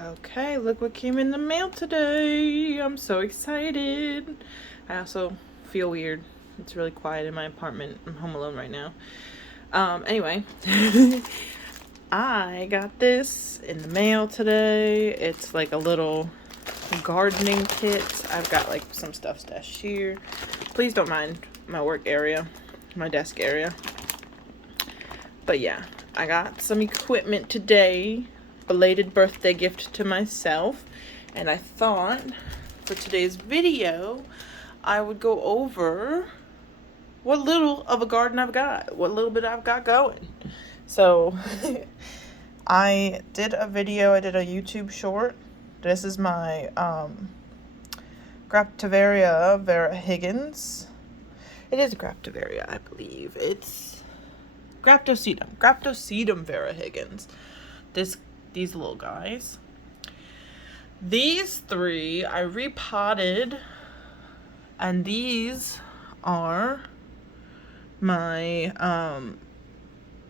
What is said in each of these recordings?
Okay, look what came in the mail today. I'm so excited. I also feel weird. It's really quiet in my apartment. I'm home alone right now. Anyway, I got this in the mail today. It's like a little gardening kit. I've got like some stuff stashed here. Please don't mind my work area, my desk area. But yeah, I got some equipment today. Belated birthday gift to myself. And I thought for today's video, I would go over what little of a garden I've got, what little bit I've got going. So I did a YouTube short. This is my Graptivaria Vera Higgins. It is Graptivaria, I believe. It's Graptosedum Vera Higgins. These little guys. These three I repotted, and these are my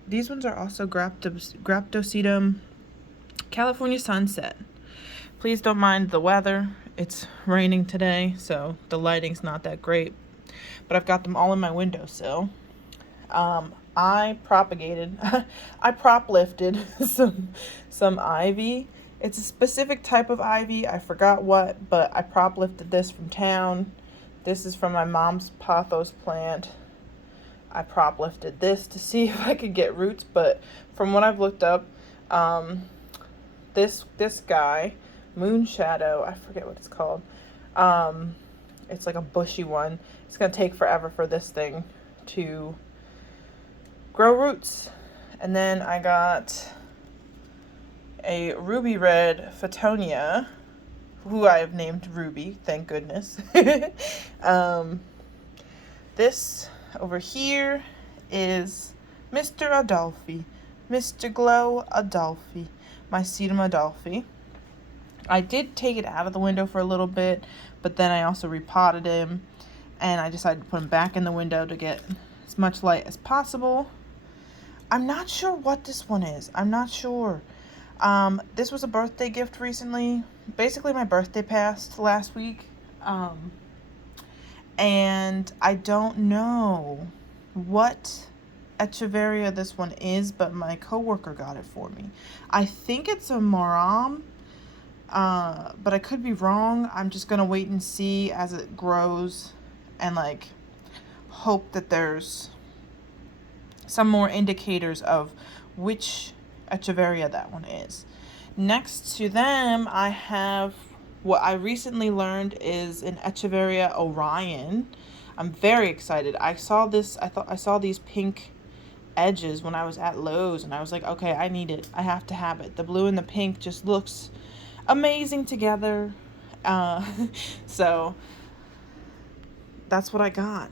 these ones are also Graptosedum California Sunset. Please don't mind the weather. It's raining today, so the lighting's not that great. But I've got them all in my windowsill. I prop lifted some ivy. It's a specific type of ivy. I forgot what, but I prop lifted this from town. This is from my mom's pothos plant. I prop lifted this to see if I could get roots, but from what I've looked up, this guy, Moon Shadow, I forget what it's called. It's like a bushy one. It's gonna take forever for this thing to grow roots. And then I got a ruby red Photonia, who I have named Ruby, thank goodness. This over here is Mr. Adolphi, Mr. Glow Adolphi, my Sedum Adolphi. I did take it out of the window for a little bit, but then I also repotted him, and I decided to put him back in the window to get as much light as possible. I'm not sure what this one is. I'm not sure. This was a birthday gift recently. Basically, my birthday passed last week. And I don't know what Echeveria this one is, but my coworker got it for me. I think it's a Moram, but I could be wrong. I'm just going to wait and see as it grows and like hope that there's some more indicators of which Echeveria that one is. Next to them, I have what I recently learned is an Echeveria Orion. I'm very excited. I saw these pink edges when I was at Lowe's, and I was like, okay, I need it. I have to have it. The blue and the pink just looks amazing together. So that's what I got.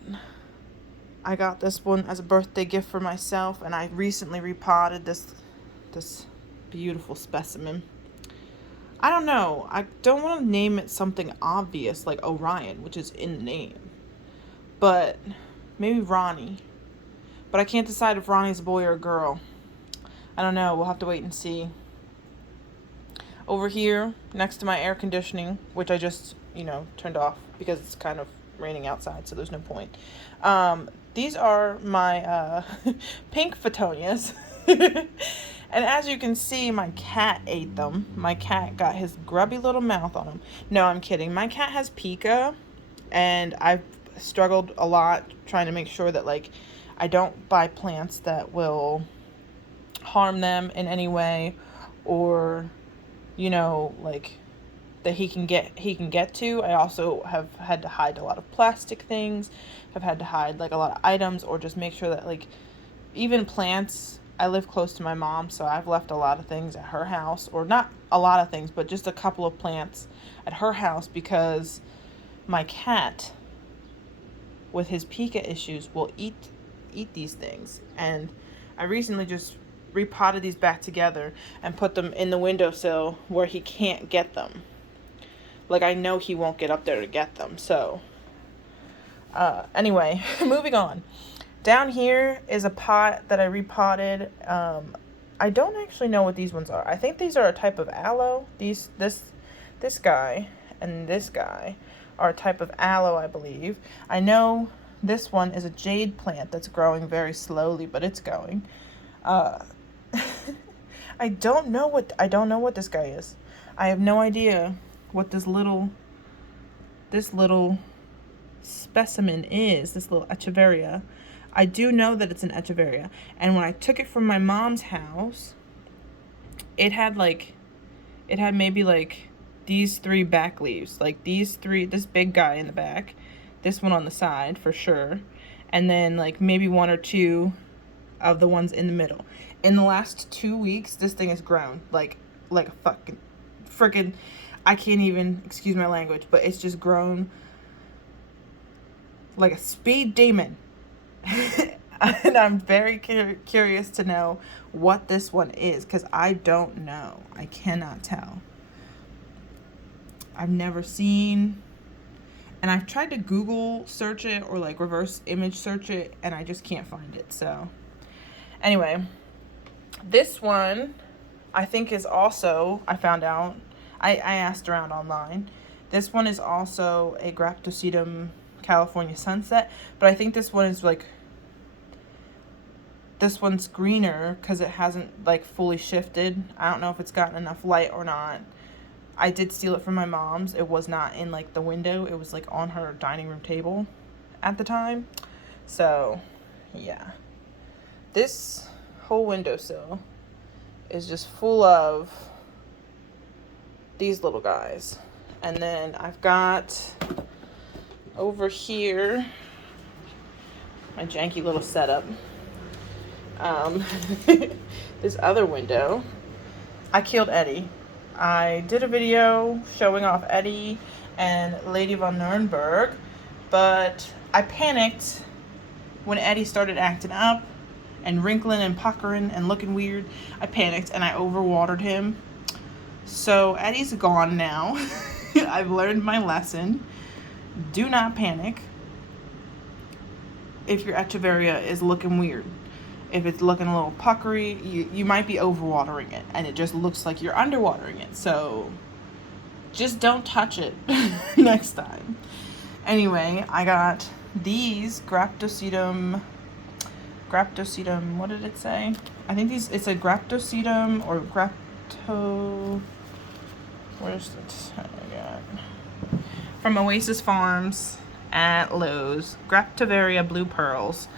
I got this one as a birthday gift for myself, and I recently repotted this beautiful specimen. I don't know. I don't want to name it something obvious like Orion, which is in the name. But maybe Ronnie. But I can't decide if Ronnie's a boy or a girl. I don't know. We'll have to wait and see. Over here, next to my air conditioning, which I just, turned off because it's kind of raining outside, so there's no point. These are my pink Photonias. And as you can see, my cat ate them. My cat got his grubby little mouth on them. No, I'm kidding. My cat has pica, and I've struggled a lot trying to make sure that, I don't buy plants that will harm them in any way, or, that he can get to. I also have had to hide a lot of plastic things. I've had to hide, a lot of items, or just make sure that, even plants. I live close to my mom, so I've left a lot of things at her house, or not a lot of things, but just a couple of plants at her house, because my cat, with his pica issues, will eat these things. And I recently just repotted these back together and put them in the windowsill where he can't get them. I know he won't get up there to get them. So anyway, moving on. Down here is a pot that I repotted. I don't actually know what these ones are. I think these are a type of aloe. This guy and this guy are a type of aloe, I believe. I know this one is a jade plant that's growing very slowly, but it's going. Uh, I don't know what this guy is. I have no idea what this little specimen is, this little echeveria. I do know that it's an echeveria, and when I took it from my mom's house, it had maybe like these 3 back leaves, like these 3, this big guy in the back, this one on the side for sure, and then like maybe 1 or 2 of the ones in the middle. In the last 2 weeks, this thing has grown like a fucking freaking, I can't even, excuse my language, but it's just grown like a speed demon. And I'm very curious to know what this one is, because I don't know. I cannot tell. I've never seen, and I've tried to Google search it or like reverse image search it, and I just can't find it. So anyway, this one I think is also, I found out, I asked around online. This one is also a Graptosedum California Sunset, but I think this one is like, this one's greener because it hasn't like fully shifted. I don't know if it's gotten enough light or not. I did steal it from my mom's. It was not in like the window. It was like on her dining room table at the time. So yeah, this whole windowsill is just full of these little guys. And then I've got over here my janky little setup. This other window, I killed Eddie. I did a video showing off Eddie and Lady von Nuremberg, but I panicked when Eddie started acting up and wrinkling and puckering and looking weird. I panicked and I overwatered him. So Eddie's gone now. I've learned my lesson. Do not panic if your echeveria is looking weird. If it's looking a little puckery, you might be overwatering it, and it just looks like you're underwatering it. So just don't touch it next time. Anyway, I got these Graptosedum, what did it say? I think it's a Graptosedum or Grapto, where's it? I got from Oasis Farms at Lowe's, Graptoveria Blue Pearls.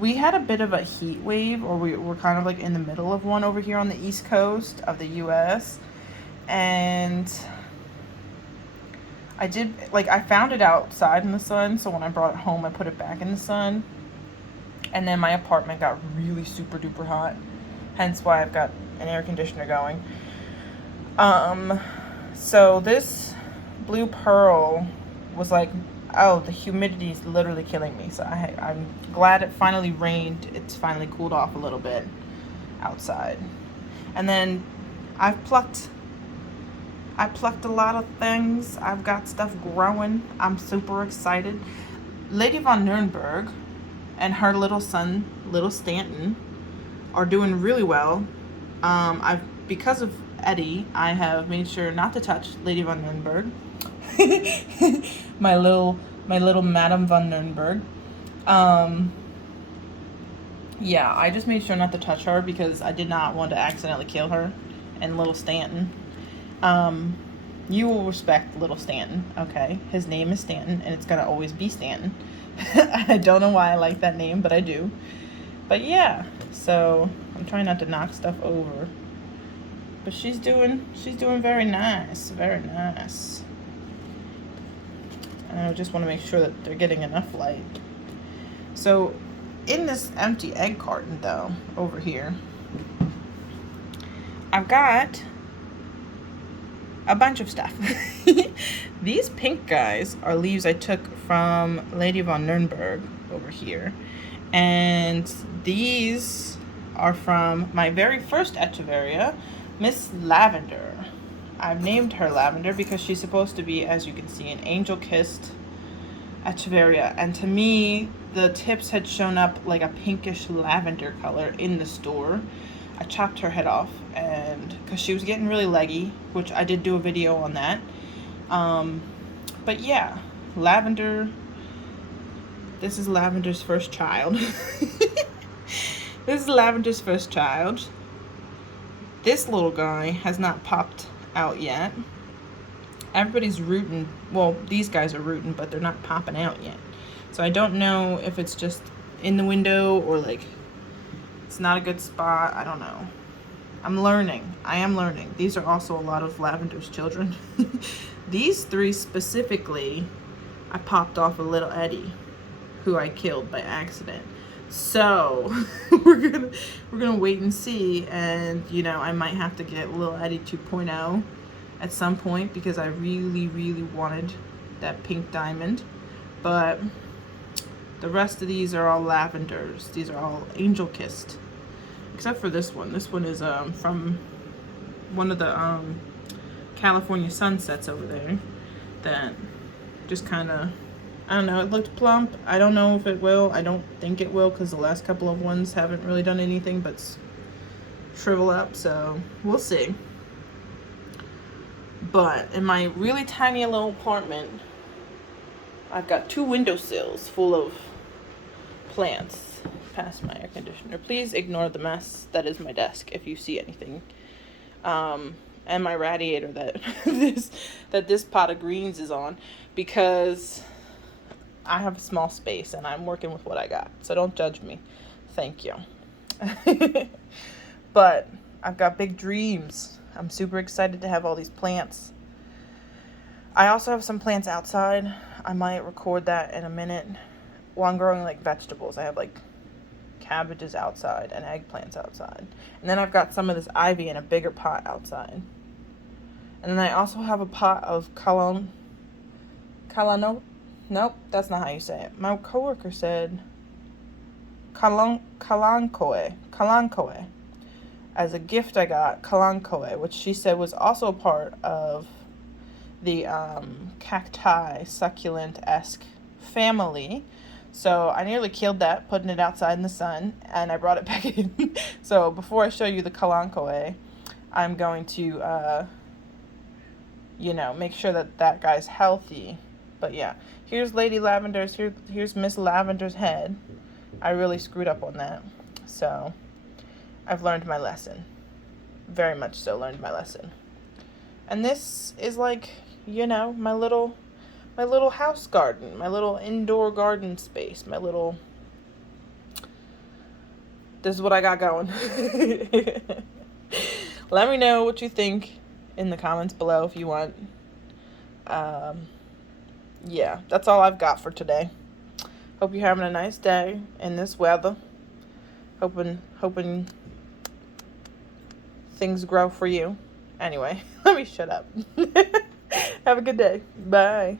We had a bit of a heat wave, or we were kind of like in the middle of one over here on the East Coast of the US. And I found it outside in the sun, so when I brought it home, I put it back in the sun. And then my apartment got really super duper hot, hence why I've got an air conditioner going. So this blue pearl was like, oh, the humidity is literally killing me. So I'm glad it finally rained. It's finally cooled off a little bit outside. And then I plucked a lot of things. I've got stuff growing. I'm super excited. Lady von Nuremberg and her little son, little Stanton, are doing really well. Because of Eddie, I have made sure not to touch Lady von Nuremberg. my little Madame von Nuremberg. Yeah, I just made sure not to touch her because I did not want to accidentally kill her and little Stanton. You will respect little Stanton, okay? His name is Stanton, and it's gonna always be Stanton. I don't know why I like that name, but I do. But yeah, so I'm trying not to knock stuff over. But she's doing very nice, very nice. And I just want to make sure that they're getting enough light. So in this empty egg carton though, over here, I've got a bunch of stuff. These pink guys are leaves I took from Lady von Nuremberg over here. And these are from my very first echeveria, Miss Lavender. I've named her Lavender because she's supposed to be, as you can see, an angel-kissed echeveria. And to me, the tips had shown up like a pinkish lavender color in the store. I chopped her head off, and because she was getting really leggy, which I did do a video on that. But yeah, lavender. This is Lavender's first child. This is Lavender's first child. This little guy has not popped out yet. Everybody's rooting. Well, these guys are rooting, but they're not popping out yet. So I don't know if it's just in the window or like it's not a good spot. I don't know. I'm learning. I am learning. These are also a lot of Lavender's children. These three specifically, I popped off a little Eddie, who I killed by accident. So we're gonna wait and see, and you know, I might have to get little Eddie 2.0 at some point because I really wanted that pink diamond. But the rest of these are all Lavenders. These are all angel kissed, except for this one. This one is from one of the California sunsets over there that just kind of, I don't know, it looked plump. I don't know if it will. I don't think it will because the last couple of ones haven't really done anything but shrivel up, so we'll see. But in my really tiny little apartment, I've got 2 windowsills full of plants past my air conditioner. Please ignore the mess that is my desk if you see anything. And my radiator that this pot of greens is on, because I have a small space and I'm working with what I got. So don't judge me. Thank you. But I've got big dreams. I'm super excited to have all these plants. I also have some plants outside. I might record that in a minute. Well, I'm growing like vegetables. I have like cabbages outside and eggplants outside. And then I've got some of this ivy in a bigger pot outside. And then I also have a pot of nope, that's not how you say it. My coworker said kalankoe. As a gift I got kalankoe, which she said was also a part of the cacti succulent-esque family. So I nearly killed that, putting it outside in the sun, and I brought it back in. So before I show you the kalankoe, I'm going to, you know, make sure that that guy's healthy. But yeah, here's Lady Lavender's, here's Miss Lavender's head. I really screwed up on that. So I've learned my lesson. Very much so learned my lesson. And this is like, you know, my little house garden, my little indoor garden space, this is what I got going. Let me know what you think in the comments below if you want. Yeah, that's all I've got for today. Hope you're having a nice day in this weather. Hoping things grow for you. Anyway, let me shut up. Have a good day. Bye.